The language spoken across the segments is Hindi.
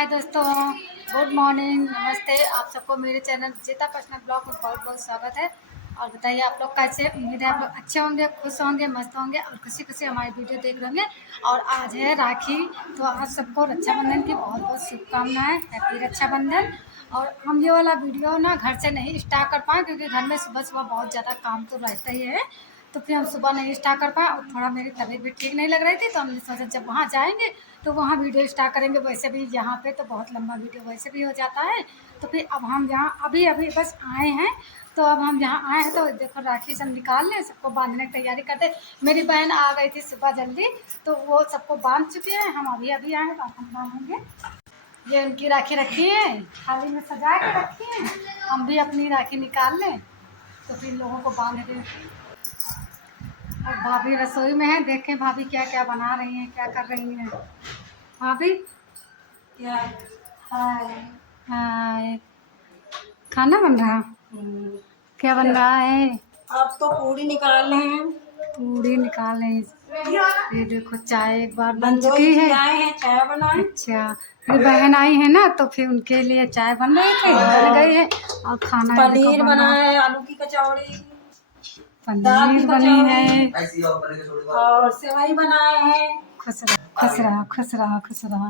हाय दोस्तों, गुड मॉर्निंग, नमस्ते। आप सबको मेरे चैनल विजेता पर्सनल ब्लॉग में बहुत बहुत स्वागत है। और बताइए आप लोग कैसे। उम्मीद है आप लोग अच्छे होंगे, खुश होंगे, मस्त होंगे और खुशी खुशी हमारी वीडियो देख रहे होंगे। और आज है राखी, तो आप सबको रक्षाबंधन की बहुत बहुत शुभकामनाएं। हैप्पी रक्षाबंधन। और हम ये वाला वीडियो ना घर से नहीं स्टार्ट कर पाए क्योंकि घर में सुबह सुबह बहुत ज़्यादा काम तो रहता ही है, तो फिर हम सुबह नहीं स्टार्ट कर पाए और थोड़ा मेरी तबीयत भी ठीक नहीं लग रही थी, तो हमने सोचा जब वहाँ जाएंगे तो वहाँ वीडियो स्टार्ट करेंगे। वैसे भी यहाँ पे तो बहुत लंबा वीडियो वैसे भी हो जाता है, तो फिर अब हम यहाँ अभी अभी बस आए हैं। तो अब हम यहाँ आए हैं तो देखो राखी सब निकाल लें, सबको बांधने की तैयारी करते। मेरी बहन आ गई थी सुबह जल्दी, तो वो सबको बांध चुके हैं। हम अभी अभी आए तो हम बांधेंगे। ये उनकी राखी रखी है, थाली में सजा के रखी है। हम भी अपनी राखी निकाल लें तो फिर लोगों को बांध दें। और भाभी रसोई में है, देखें भाभी क्या क्या बना रही हैं, क्या कर रही हैं भाभी। क्या? हाय हाय। खाना बन रहा, क्या बन रहा है? अब तो पूरी निकाल रहे हैं। पूरी निकाल रहे हैं। ये देखो चाय एक बार बन चुकी है। आए हैं, चाय बनाए। अच्छा, मेरी बहन आई है ना, तो फिर उनके लिए चाय बन रही थी, बन गई है। और खाना पनीर बना है, आलू की कचौड़ी, दाल की पनीर बनी है और सेवई बनाए हैं। खुश रहा खुश रहा खुश रहा खुश रहा।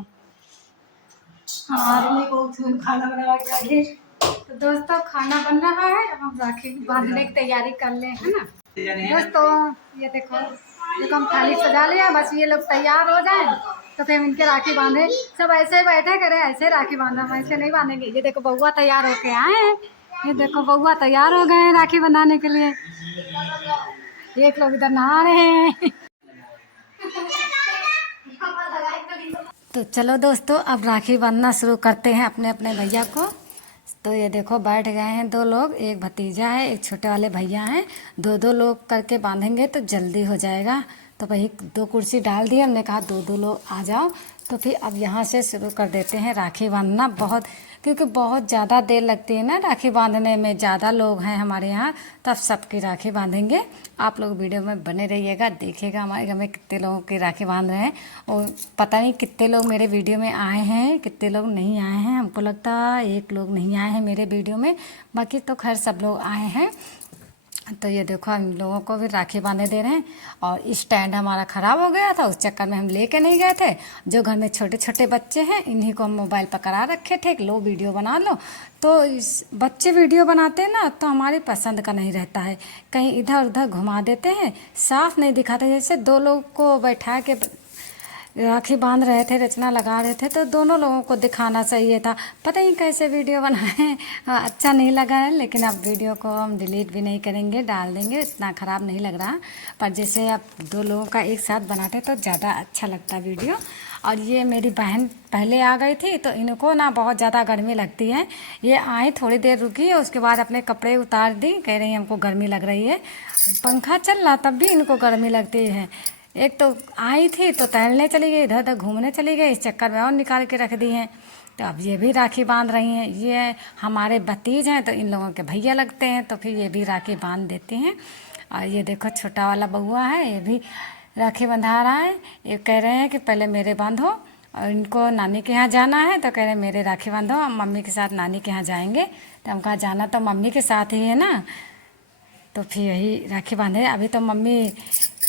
आदमी को खाना बना के तो दोस्तों खाना बन रहा है, हम राखी बांधने की तैयारी कर ले, है ना दोस्तों। ये देखो देखो हम थाली सजा लिया, बस ये लोग तैयार हो जाएं तो फिर इनके राखी बांधे। सब ऐसे ही बैठे करे, ऐसे राखी बांधा, हम ऐसे नहीं बांधेंगे। ये देखो बउआ तैयार होके आए हैं, ये देखो बउआ तैयार हो गए हैं राखी बनाने के लिए। एक लोग इधर नहा रहे हैं। तो चलो दोस्तों अब राखी बांधना शुरू करते हैं अपने अपने भैया को। तो ये देखो बैठ गए हैं दो लोग, एक भतीजा है, एक छोटे वाले भैया हैं। दो दो लोग करके बांधेंगे तो जल्दी हो जाएगा। तो वही दो कुर्सी डाल दिया, हमने कहा दो दो लोग आ जाओ। तो फिर अब यहाँ से शुरू कर देते हैं राखी बांधना। क्योंकि बहुत ज़्यादा देर लगती है ना राखी बांधने में, ज़्यादा लोग हैं हमारे यहाँ, तब सबकी राखी बांधेंगे। आप लोग वीडियो में बने रहिएगा, देखिएगा हमारे घर में कितने लोगों की राखी बांध रहे हैं। और पता नहीं कितने लोग मेरे वीडियो में आए हैं, कितने लोग नहीं आए हैं। हमको लगता है एक लोग नहीं आए हैं मेरे वीडियो में, बाकी तो खैर सब लोग आए हैं। तो ये देखो हम लोगों को भी राखी बांधे दे रहे हैं। और स्टैंड हमारा ख़राब हो गया था, उस चक्कर में हम लेके नहीं गए थे। जो घर में छोटे छोटे बच्चे हैं इन्हीं को हम मोबाइल पकड़ा रखे थे, लो वीडियो बना लो। तो इस बच्चे वीडियो बनाते हैं ना, तो हमारी पसंद का नहीं रहता है, कहीं इधर उधर घुमा देते हैं, साफ नहीं दिखाते। जैसे दो लोग को बैठा के राखी बांध रहे थे, रचना लगा रहे थे, तो दोनों लोगों को दिखाना चाहिए था। पता नहीं कैसे वीडियो बनाए, अच्छा नहीं लगा है। लेकिन अब वीडियो को हम डिलीट भी नहीं करेंगे, डाल देंगे, इतना ख़राब नहीं लग रहा। पर जैसे आप दो लोगों का एक साथ बनाते तो ज़्यादा अच्छा लगता वीडियो। और ये मेरी बहन पहले आ गई थी, तो इनको ना बहुत ज़्यादा गर्मी लगती है। ये आई, थोड़ी देर रुकी, उसके बाद अपने कपड़े उतार दी, कह रही हमको गर्मी लग रही है। पंखा चल रहा तब भी इनको गर्मी लगती है। एक तो आई थी तो टहलने चली गई, इधर उधर घूमने चली गई, इस चक्कर में और निकाल के रख दी हैं। तो अब ये भी राखी बांध रही हैं। ये हमारे भतीज हैं तो इन लोगों के भैया लगते हैं, तो फिर ये भी राखी बांध देते हैं। और ये देखो छोटा वाला बउआ है, ये भी राखी बंधा रहा है। ये कह रहे हैं कि पहले मेरे बांधो, और इनको नानी के यहाँ जाना है तो कह रहे हैं मेरे राखी बांधो, हम मम्मी के साथ नानी के यहाँ जाएंगे। तो हम कहा जाना तो मम्मी के साथ ही है ना, तो फिर यही राखी बांधे। अभी तो मम्मी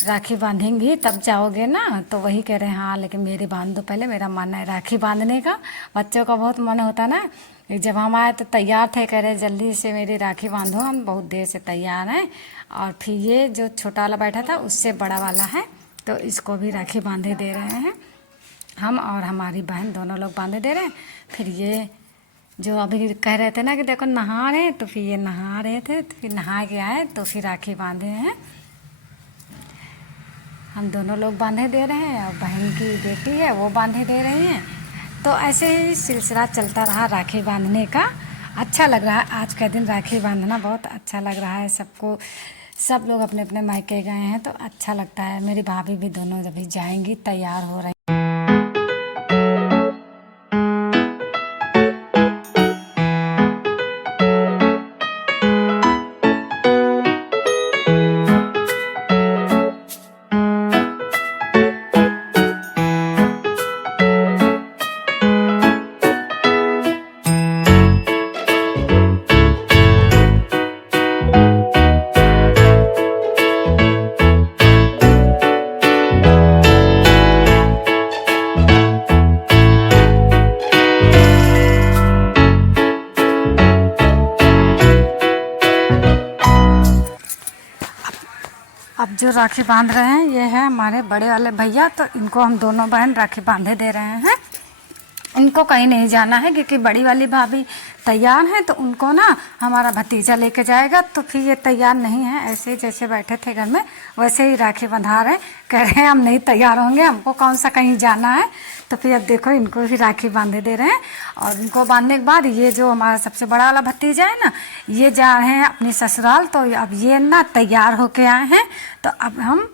राखी बांधेंगी तब जाओगे ना, तो वही कह रहे हैं हाँ लेकिन मेरी बांध दो पहले, मेरा मन है राखी बांधने का। बच्चों का बहुत मन होता ना। जब हम आए तो तैयार थे, कह रहे जल्दी से मेरी राखी बांधो, हम बहुत देर से तैयार हैं। और फिर ये जो छोटा वाला बैठा था उससे बड़ा वाला है, तो इसको भी राखी बांधे दे रहे हैं हम, और हमारी बहन दोनों लोग बांधे दे रहे हैं। फिर ये जो अभी कह रहे थे ना कि देखो नहा रहे हैं, तो फिर ये नहा रहे थे, तो फिर नहा के आए तो फिर राखी बांधे हैं। हम दोनों लोग बांधे दे रहे हैं, और बहन की बेटी है वो बांधे दे रही हैं। तो ऐसे ही सिलसिला चलता रहा राखी बांधने का। अच्छा लग रहा है आज का दिन, राखी बांधना बहुत अच्छा लग रहा है सबको। सब लोग अपने अपने मायके गए हैं तो अच्छा लगता है। मेरी भाभी भी दोनों अभी जाएंगी, तैयार हो रही। जो राखी बांध रहे हैं ये है हमारे बड़े वाले भैया। तो इनको हम दोनों बहन राखी बांधे दे रहे हैं। इनको कहीं नहीं जाना है क्योंकि बड़ी वाली भाभी तैयार हैं, तो उनको ना हमारा भतीजा लेके जाएगा। तो फिर ये तैयार नहीं है, ऐसे ही जैसे बैठे थे घर में वैसे ही राखी बंधा रहे हैं। कह रहे हैं हम नहीं तैयार होंगे, हमको कौन सा कहीं जाना है। तो फिर अब देखो इनको भी राखी बांधे दे रहे हैं। और इनको बांधने के बाद ये जो हमारा सबसे बड़ा वाला भतीजा है ना, ये जा रहे हैं अपनी ससुराल। तो अब ये ना तैयार होके आए हैं, तो अब हम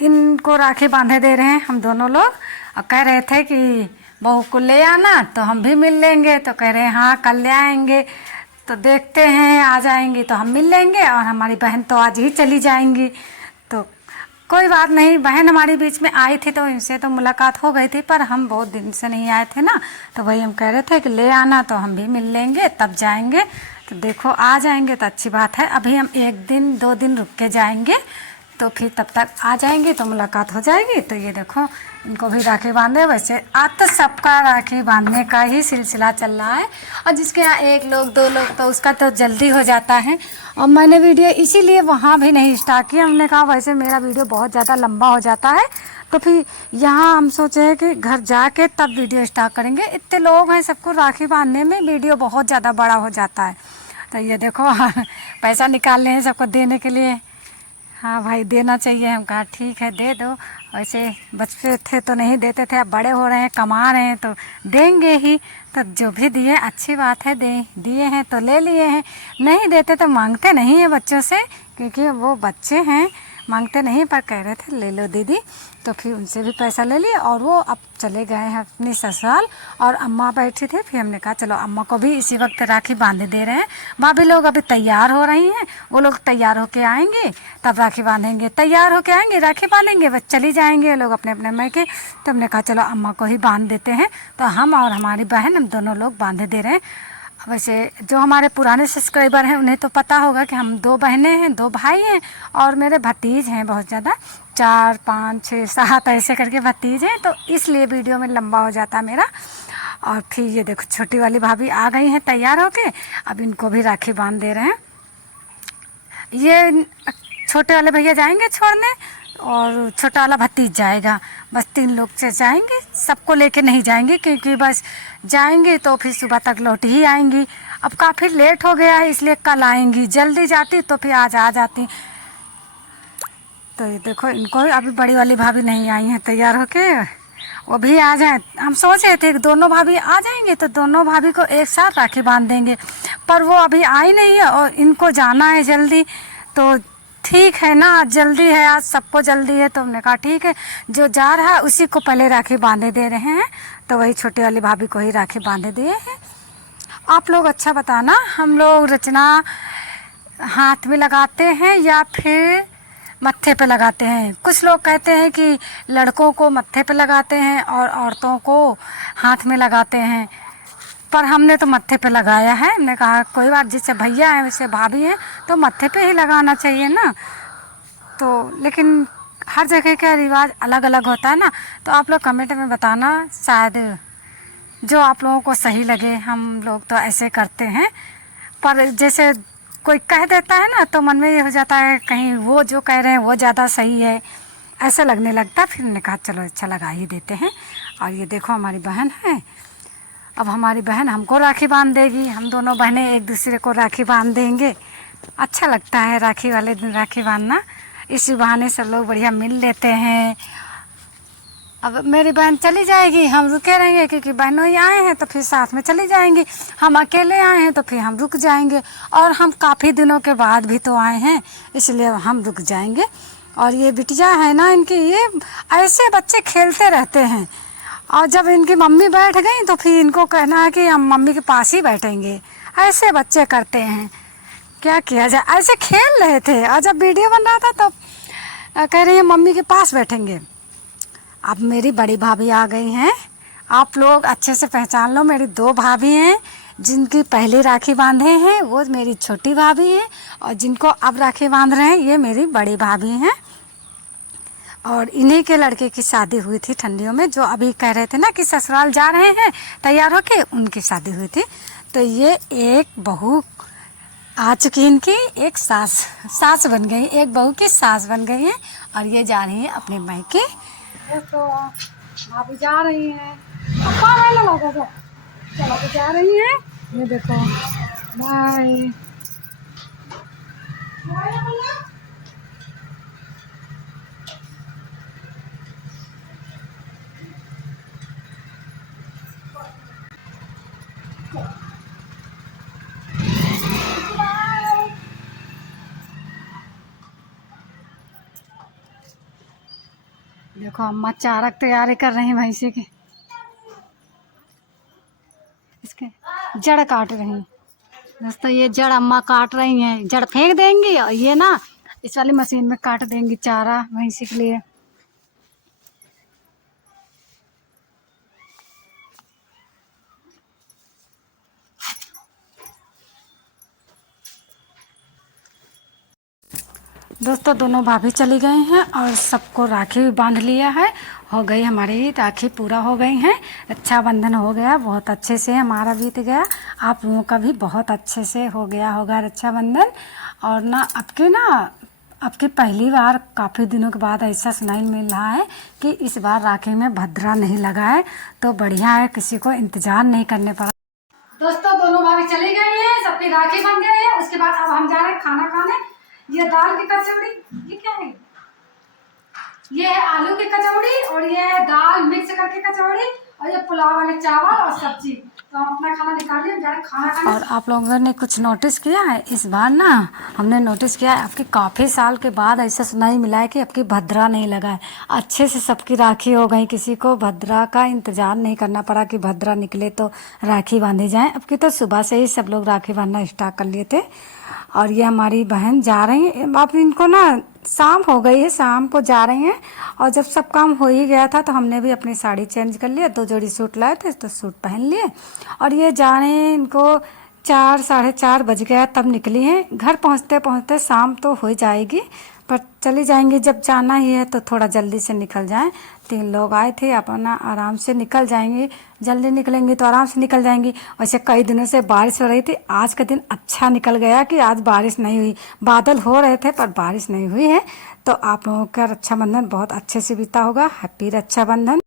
इनको राखी बांधे दे रहे हैं हम दोनों लोग। और कह रहे थे कि बहू को ले आना तो हम भी मिल लेंगे। तो कह रहे हैं हाँ कल ले आएंगे। तो देखते हैं आ जाएंगी तो हम मिल लेंगे, और हमारी बहन तो आज ही चली जाएंगी। तो कोई बात नहीं, बहन हमारी बीच में आई थी तो इनसे तो मुलाकात हो गई थी, पर हम बहुत दिन से नहीं आए थे ना। तो वही हम कह रहे थे कि ले आना तो हम भी मिल लेंगे तब जाएंगे। तो देखो आ जाएंगे तो अच्छी बात है। अभी हम 1 दिन 2 दिन रुक के जाएंगे, तो फिर तब तक आ जाएंगे तो मुलाकात हो जाएगी। तो ये देखो इनको भी राखी बांधे। वैसे आज तो सबका राखी बांधने का ही सिलसिला चल रहा है, और जिसके यहाँ 1 लोग 2 लोग तो उसका तो जल्दी हो जाता है। और मैंने वीडियो इसीलिए वहाँ भी नहीं स्टार्ट किया। हमने कहा वैसे मेरा वीडियो बहुत ज़्यादा लंबा हो जाता है, तो फिर यहाँ हम सोचे हैं कि घर जाके तब वीडियो स्टार्ट करेंगे। इतने लोग हैं, सबको राखी बांधने में वीडियो बहुत ज़्यादा बड़ा हो जाता है। तो ये देखो पैसा निकाल रहे हैं सबको देने के लिए। हाँ भाई देना चाहिए। हम कहा ठीक है दे दो। वैसे बच्चे थे तो नहीं देते थे, अब बड़े हो रहे हैं कमा रहे हैं तो देंगे ही। तो जो भी दिए अच्छी बात है, दिए हैं तो ले लिए हैं। नहीं देते तो मांगते नहीं हैं बच्चों से, क्योंकि वो बच्चे हैं मांगते नहीं। पर कह रहे थे ले लो दीदी, तो फिर उनसे भी पैसा ले लिए। और वो अब चले गए हैं अपनी ससुराल, और अम्मा बैठी थी। फिर हमने कहा चलो अम्मा को भी इसी वक्त राखी बांधे दे रहे हैं। भाभी लोग अभी तैयार हो रही हैं, वो लोग तैयार होके आएंगे तब राखी बांधेंगे। तैयार होके आएंगे राखी बांधेंगे, बस चली जाएंगे लोग अपने अपने मैके। तो हमने कहा चलो अम्मा को ही बांध देते हैं। तो हम और हमारी बहन हम दोनों लोग बांधे दे रहे हैं। वैसे जो हमारे पुराने सब्सक्राइबर हैं उन्हें तो पता होगा कि हम 2 बहनें हैं 2 भाई हैं, और मेरे भतीज हैं बहुत ज़्यादा 4 5 6 7 ऐसे करके भतीज हैं। तो इसलिए वीडियो में लंबा हो जाता है मेरा। और फिर ये देखो छोटी वाली भाभी आ गई हैं तैयार होके, अब इनको भी राखी बांध दे रहे हैं। ये छोटे वाले भैया जाएंगे छोड़ने, और छोटा वाला भतीज जाएगा। बस 3 लोग से जाएंगे, सबको लेके नहीं जाएंगे क्योंकि बस जाएंगे तो फिर सुबह तक लौट ही आएंगी। अब काफ़ी लेट हो गया है इसलिए कल आएंगी। जल्दी जाती तो फिर आज आ जाती। तो ये देखो इनको अभी बड़ी वाली भाभी नहीं आई हैं तैयार होके, वो भी आ जाए। हम सोच रहे थे कि दोनों भाभी आ जाएंगे तो दोनों भाभी को एक साथ राखी बांध देंगे, पर वो अभी आई नहीं है और इनको जाना है जल्दी। तो ठीक है ना, आज जल्दी है, आज सबको जल्दी है। तो हमने कहा ठीक है, जो जा रहा है उसी को पहले राखी बांधे दे रहे हैं। तो वही छोटी वाली भाभी को ही राखी बांधे दिए हैं। आप लोग अच्छा बताना, हम लोग रचना हाथ में लगाते हैं या फिर मत्थे पे लगाते हैं? कुछ लोग कहते हैं कि लड़कों को मत्थे पे लगाते हैं और औरतों को हाथ में लगाते हैं, पर हमने तो मत्थे पे लगाया है। हमने कहा कोई बात, जिससे भैया है वैसे भाभी है तो मत्थे पे ही लगाना चाहिए ना। तो लेकिन हर जगह का रिवाज अलग अलग होता है ना। तो आप लोग कमेंट में बताना, शायद जो आप लोगों को सही लगे। हम लोग तो ऐसे करते हैं, पर जैसे कोई कह देता है ना तो मन में ये हो जाता है कहीं वो जो कह रहे हैं वो ज़्यादा सही है, ऐसा लगने लगता। फिर हमने कहा चलो अच्छा लगा ही देते हैं। और ये देखो हमारी बहन है, अब हमारी बहन हमको राखी बांध देगी। हम दोनों बहनें एक दूसरे को राखी बांध देंगे। अच्छा लगता है राखी वाले दिन राखी बांधना, इसी बहाने सब लोग बढ़िया मिल लेते हैं। अब मेरी बहन चली जाएगी, हम रुके रहेंगे क्योंकि बहनों ही आए हैं तो फिर साथ में चली जाएंगी। हम अकेले आए हैं तो फिर हम रुक जाएंगे, और हम काफ़ी दिनों के बाद भी तो आए हैं इसलिए हम रुक जाएंगे। और ये बिटिया है ना इनकी, ये ऐसे बच्चे खेलते रहते हैं, और जब इनकी मम्मी बैठ गई तो फिर इनको कहना है कि हम मम्मी के पास ही बैठेंगे। ऐसे बच्चे करते हैं, क्या किया जाए। ऐसे खेल रहे थे और जब वीडियो बन रहा था तो कह रही है मम्मी के पास बैठेंगे। अब मेरी बड़ी भाभी आ गई हैं, आप लोग अच्छे से पहचान लो। मेरी 2 भाभी हैं, जिनकी पहली राखी बांधे हैं वो मेरी छोटी भाभी हैं, और जिनको अब राखी बांध रहे हैं ये मेरी बड़ी भाभी हैं। और इन्हीं के लड़के की शादी हुई थी ठंडियों में, जो अभी कह रहे थे ना कि ससुराल जा रहे हैं तैयार होके, उनकी शादी हुई थी। तो ये एक बहू आ चुकी इनकी एक सास सास बन गई, एक बहू की सास बन गई है और ये जा रही है अपने मायके। तो भाभी जा रही हैं, चला के जा रही हैं। ये देखो, बाय। देखो अम्मा चारा की तैयारी कर रही हैं भैंसे की, इसके जड़ काट रही हैं दोस्तों। ये जड़ अम्मा काट रही हैं, जड़ फेंक देंगी और ये ना इस वाली मशीन में काट देंगी चारा भैंसी के लिए। दोस्तों दोनों भाभी चली गई हैं और सबको राखी भी बांध लिया है। हो गई हमारी राखी पूरा हो गई है, रक्षाबंधन हो गया, बहुत अच्छे से हमारा बीत गया। आप लोगों का भी बहुत अच्छे से हो गया होगा रक्षाबंधन। और ना आपकी पहली बार काफ़ी दिनों के बाद ऐसा सुनाई मिल रहा है कि इस बार राखी में भद्रा नहीं लगा है, तो बढ़िया है, किसी को इंतजार नहीं करने पड़ा। दोस्तों दोनों भाभी चली गई हैं, सबकी राखी बन गई है। उसके बाद अब हम जा रहे हैं खाना खाने। ये दाल की कचौड़ी, ये क्या है? ये है आलू की कचौड़ी और ये है दाल मिक्स करके कचौड़ी और ये पुलाव वाले चावल और सब्जी। तो हम अपना खाना निकालिए, जा रहे हैं खाना खाने। और आप लोगों ने कुछ नोटिस किया है इस बार ना, हमने नोटिस किया है आपके काफ़ी साल के बाद ऐसा सुनाई मिला है कि आपकी भद्रा नहीं लगा है। अच्छे से सबकी राखी हो गई, किसी को भद्रा का इंतजार नहीं करना पड़ा कि भद्रा निकले तो राखी बांधी जाए। अब की तो सुबह से ही सब लोग राखी बांधना स्टार्ट कर लिए थे। और ये हमारी बहन जा रही है, अब इनको ना शाम हो गई है, शाम को जा रही हैं। और जब सब काम हो ही गया था तो हमने भी अपनी साड़ी चेंज कर लिया, 2 जोड़ी सूट लाए थे तो सूट पहन लिए। और ये जा रहे हैं, इनको 4 साढ़े 4 बज गया तब निकली हैं। घर पहुंचते पहुंचते शाम तो हो जाएगी, पर चली जाएंगी। जब जाना ही है तो थोड़ा जल्दी से निकल जाएं। 3 लोग आए थे, अपना आराम से निकल जाएंगे, जल्दी निकलेंगे तो आराम से निकल जाएंगी। वैसे कई दिनों से बारिश हो रही थी, आज का दिन अच्छा निकल गया कि आज बारिश नहीं हुई। बादल हो रहे थे पर बारिश नहीं हुई है। तो आप लोगों का रक्षाबंधन बहुत अच्छे से बीता होगा। हैप्पी रक्षाबंधन।